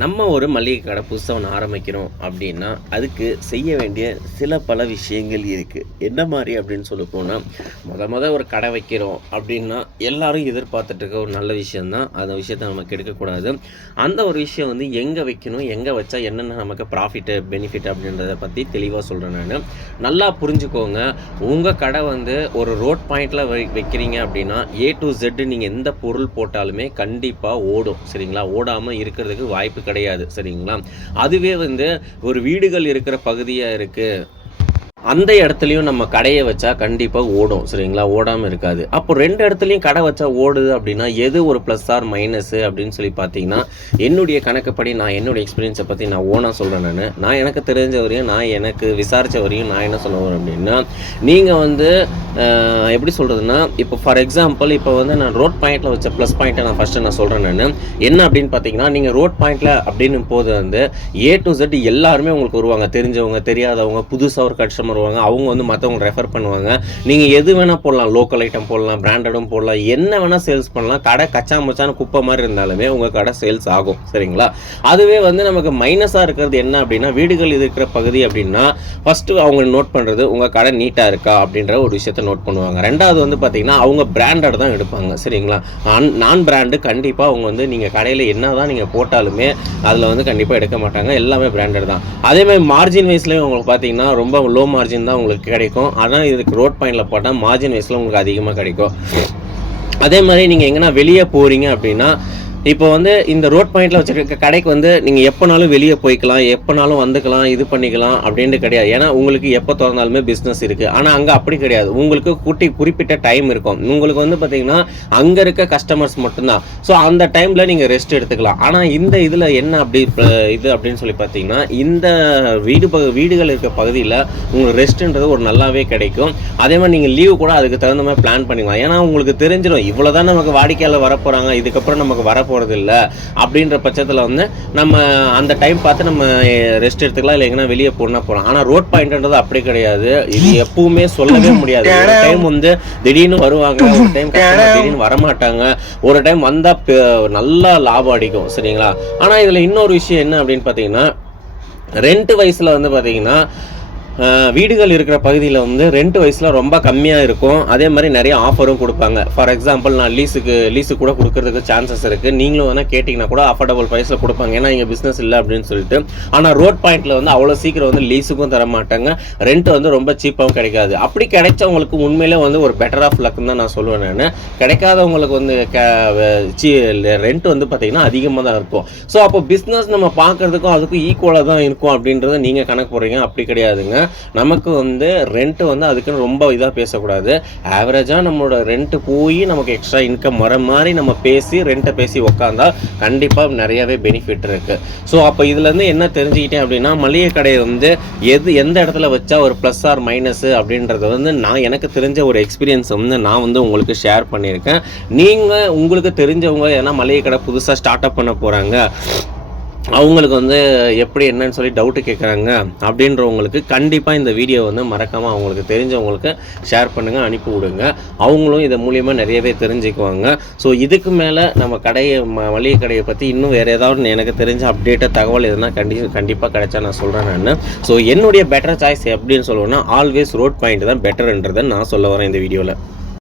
நம்ம ஒரு மளிகை கடை புதுசா ஒண்ணு ஆரம்பிக்கிறோம் அப்படின்னா, அதுக்கு செய்ய வேண்டிய சில பல விஷயங்கள் இருக்கு. என்ன மாரி அப்படின்னு சொல்லப்போனா, மொத ஒரு கடை வைக்கிறோம் அப்படின்னா, எல்லாரும் எதிர்பார்த்துட்டு இருக்க ஒரு நல்ல விஷயம் தான். அந்த விஷயத்த நம்ம கெடுக்கக்கூடாது. அந்த ஒரு விஷயம் வந்து எங்க வைக்கணும், எங்க வச்சா என்னென்ன நமக்கு ப்ராஃபிட்டு, பெனிஃபிட் அப்படின்றத பத்தி தெளிவா சொல்றேன் நானு. நல்லா புரிஞ்சுக்கோங்க. உங்க கடை வந்து ஒரு ரோட் பாயிண்ட்ல வைக்கிறீங்க அப்படின்னா, ஏ டூ இசட் நீங்க எந்த பொருள் போட்டாலுமே கண்டிப்பா ஓடும். சரிங்களா? ஓடாம இருக்கிறதுக்கு வாய்ப்பு கிடையாது. சரிங்களா? அதுவே வந்து ஒரு வீடுகள் இருக்கிற பகுதியா இருக்கு. அந்த இடத்துலயும் நம்ம கடைய வச்சா கண்டிப்பா ஓடும். சரிங்களா? ஓடாம இருக்காது. அப்போ 2 இடத்துலயும் கடை வச்சா ஓடுது அப்படின்னா, எது ஒரு பிளஸ் ஆர் மைனஸு அப்படின்னு சொல்லி பார்த்தீங்கன்னா, என்னுடைய கணக்குப்படி நான் என்னுடைய எக்ஸ்பீரியன்ஸ பத்தி நான் ஓனா சொல்றேன் நானு. நான் எனக்கு தெரிஞ்ச வரையும், நான் எனக்கு விசாரிச்ச வரையும் நான் என்ன சொல்ல வரேன் அப்படின்னா, நீங்க வந்து எப்படி சொல்றதுன்னா, இப்போ ஃபார் எக்ஸாம்பிள் இப்போ வந்து நான் ரோட் பாயிண்ட்ல வச்ச ப்ளஸ் பாயிண்ட்ட நான் ஃபர்ஸ்ட்டு நான் சொல்றேன் நானு. என்ன அப்படின்னு பார்த்தீங்கன்னா, நீங்க ரோட் பாயிண்ட்ல அப்படின்னும் போது வந்து ஏ டூ இசட் எல்லாருமே உங்களுக்கு வருவாங்க. தெரிஞ்சவங்க, தெரியாதவங்க, புதுசா ஒரு கஸ்டமர் வருவாங்க. அவங்க வந்து மத்தவங்கள ரெஃபர் பண்ணுவாங்க. நீங்க எது வேணா போடலாம். லோக்கல் ஐட்டம் போடலாம், பிராண்டடும் போடலாம். என்ன வேணா சேல்ஸ் பண்ணலாம். கடை கச்சா முச்சான்னு குப்பை மாரி இருந்தாலுமே உங்க கடை சேல்ஸ் ஆகும். சரிங்களா? அதுவே வந்து நமக்கு மைனஸா இருக்கிறது என்ன அப்படின்னா, வீடுகள் இருக்கிற பகுதி அப்படின்னா, ஃபர்ஸ்ட்டு அவங்க நோட் பண்றது உங்க கடை நீட்டா இருக்கா அப்படின்ற ஒரு விஷயத்த நோட் பண்ணுவாங்க. 2வது வந்து பார்த்தீங்கன்னா, அவங்க பிராண்டட் தான் எடுப்பாங்க. சரிங்களா? நான் பிராண்டு கண்டிப்பா அவங்க வந்து நீங்க கடையில என்னதான் நீங்க போட்டாலுமே அதுல வந்து கண்டிப்பா எடுக்க மாட்டாங்க. எல்லாமே பிராண்டட் தான். அதே மாதிரி மார்ஜின் வைஸ்லயும் உங்களுக்கு பார்த்தீங்கன்னா, ரொம்ப லோ மார்ஜின் தான் உங்களுக்கு கிடைக்கும். ஆனால் இதுக்கு ரோட் பாயிண்ட்ல போட்டால் மார்ஜின் வைஸ்ல உங்களுக்கு அதிகமாக கிடைக்கும். அதே மாதிரி நீங்கள் எங்கன்னா வெளியே போகிறீங்க அப்படின்னா, இப்போ வந்து இந்த ரோட் பாயிண்ட்ல வச்சிருக்க கடைக்கு வந்து நீங்கள் எப்போனாலும் வெளியே போய்க்கலாம், எப்போனாலும் வந்துக்கலாம், இது பண்ணிக்கலாம் அப்படின்ட்டு கிடையாது. ஏன்னா உங்களுக்கு எப்போ திறந்தாலுமே பிஸ்னஸ் இருக்குது. ஆனால் அங்கே அப்படி கிடையாது. உங்களுக்கு குறிப்பிட்ட டைம் இருக்கும். உங்களுக்கு வந்து பார்த்தீங்கன்னா அங்கே இருக்க கஸ்டமர்ஸ் மட்டும்தான். ஸோ அந்த டைமில் நீங்கள் ரெஸ்ட் எடுத்துக்கலாம். ஆனால் இந்த இதில் என்ன அப்படி இது அப்படின்னு சொல்லி பார்த்தீங்கன்னா, இந்த வீடுகள் இருக்க பகுதியில் உங்களுக்கு ரெஸ்ட்டுன்றது ஒரு நல்லாவே கிடைக்கும். அதே மாதிரி நீங்கள் லீவு கூட அதுக்கு தகுந்த மாதிரி பிளான் பண்ணிக்கலாம். ஏன்னா உங்களுக்கு தெரிஞ்சிடும் இவ்வளோ தான் நமக்கு வாடிக்கையாளர் வரப்போகிறாங்க, இதுக்கப்புறம் நமக்கு வர போகிறது இல்லை அப்படின்ற பட்சத்தில் வந்து நம்ம அந்த டைம் பார்த்து நம்ம ரெஸ்ட் எடுத்துக்கலாம், இல்லை எங்கன்னா வெளியே போகலாம். ஆனால் ரோட் பாயிண்ட்ன்றது அப்படி கிடையாது. இது எப்பவுமே சொல்லவே முடியாது. ஒரு டைம் வந்து திடீர்னு வருவாங்க, ஒரு டைம் திடீர்னு வரமாட்டாங்க, ஒரு டைம் வந்தால் நல்லா லாபம் அடிக்கும். சரிங்களா? ஆனால் இதில் இன்னொரு விஷயம் என்ன அப்படின்னு பார்த்தீங்கன்னா, ரெண்ட் வைஸில் வந்து பார்த்தீங்கன்னா வீடுகள் இருக்கிற பகுதியில் வந்து ரெண்ட் வைஸில் ரொம்ப கம்மியாக இருக்கும். அதே மாதிரி நிறைய ஆஃபரும் கொடுப்பாங்க. ஃபார் எக்ஸாம்பிள் நான் லீஸு கூட கொடுக்கறதுக்கு சான்சஸ் இருக்குது. நீங்களும் வேணால் கேட்டிங்கன்னா கூட அஃபோர்டபுள் ப்ரைஸில் கொடுப்பாங்க. ஏன்னா இங்கே பிஸ்னஸ் இல்லை அப்படின்னு சொல்லிட்டு. ஆனால் ரோட் பாயிண்ட்டில் வந்து அவ்வளோ சீக்கிரம் வந்து லீஸுக்கும் தர மாட்டாங்க. ரெண்ட் வந்து ரொம்ப சீப்பாகவும் கிடைக்காது. அப்படி கிடைச்சவங்களுக்கு உண்மையிலே வந்து ஒரு பெட்டர் ஆஃப் லக்குன்னு தான் நான் சொல்லுவேன் நான். கிடைக்காதவங்களுக்கு வந்து ரெண்ட் வந்து பார்த்திங்கன்னா அதிகமாக தான் இருக்கும். ஸோ அப்போ பிஸ்னஸ் நம்ம பார்க்குறதுக்கும் அதுக்கும் ஈக்குவலாக தான் இருக்கும் அப்படின்றத நீங்கள் கணக்கு போடுறீங்க. அப்படி கிடையாதுங்க. நமக்கு வந்து ரெண்ட் வந்து அதுக்குன்னு ரொம்ப இதாக பேசக்கூடாது. ஆவரேஜாக நம்மளோட ரெண்ட் போய் நமக்கு எக்ஸ்ட்ரா இன்கம் வர மாதிரி நம்ம பேசி ரெண்ட்டை பேசி உக்காந்தா கண்டிப்பாக நிறையவே பெனிஃபிட் இருக்குது. ஸோ அப்போ இதுலேருந்து என்ன தெரிஞ்சுக்கிட்டேன் அப்படின்னா, மளிகை கடை வந்து எந்த இடத்துல வச்சா ஒரு ப்ளஸ் ஆர் மைனஸு அப்படின்றத வந்து நான் எனக்கு தெரிஞ்ச ஒரு எக்ஸ்பீரியன்ஸ் வந்து நான் வந்து உங்களுக்கு ஷேர் பண்ணியிருக்கேன். நீங்கள் உங்களுக்கு தெரிஞ்சவங்க ஏன்னா மளிகை கடை புதுசாக ஸ்டார்ட் அப் பண்ண போகிறாங்க, அவங்களுக்கு வந்து எப்படி என்னன்னு சொல்லி டவுட்டு கேட்குறாங்க அப்படின்றவங்களுக்கு கண்டிப்பாக இந்த வீடியோ வந்து மறக்காமல் அவங்களுக்கு தெரிஞ்சவங்களுக்கு ஷேர் பண்ணுங்கள், அனுப்பி விடுங்க. அவங்களும் இதை மூலியமாக நிறையவே தெரிஞ்சுக்குவாங்க. ஸோ இதுக்கு மேலே நம்ம மளிகை கடையை பற்றி இன்னும் வேறு ஏதாவது எனக்கு தெரிஞ்ச அப்டேட்டாக தகவல் எதுனா கண்டிப்பாக கிடைச்சா நான் சொல்கிறேன் நான். ஸோ என்னுடைய பெட்டர் சாய்ஸ் எப்படின்னு சொல்லுவேன்னா, ஆல்வேஸ் ரோட் பாயிண்ட் தான் பெட்டர்ன்றதை நான் சொல்ல வரேன் இந்த வீடியோவில்.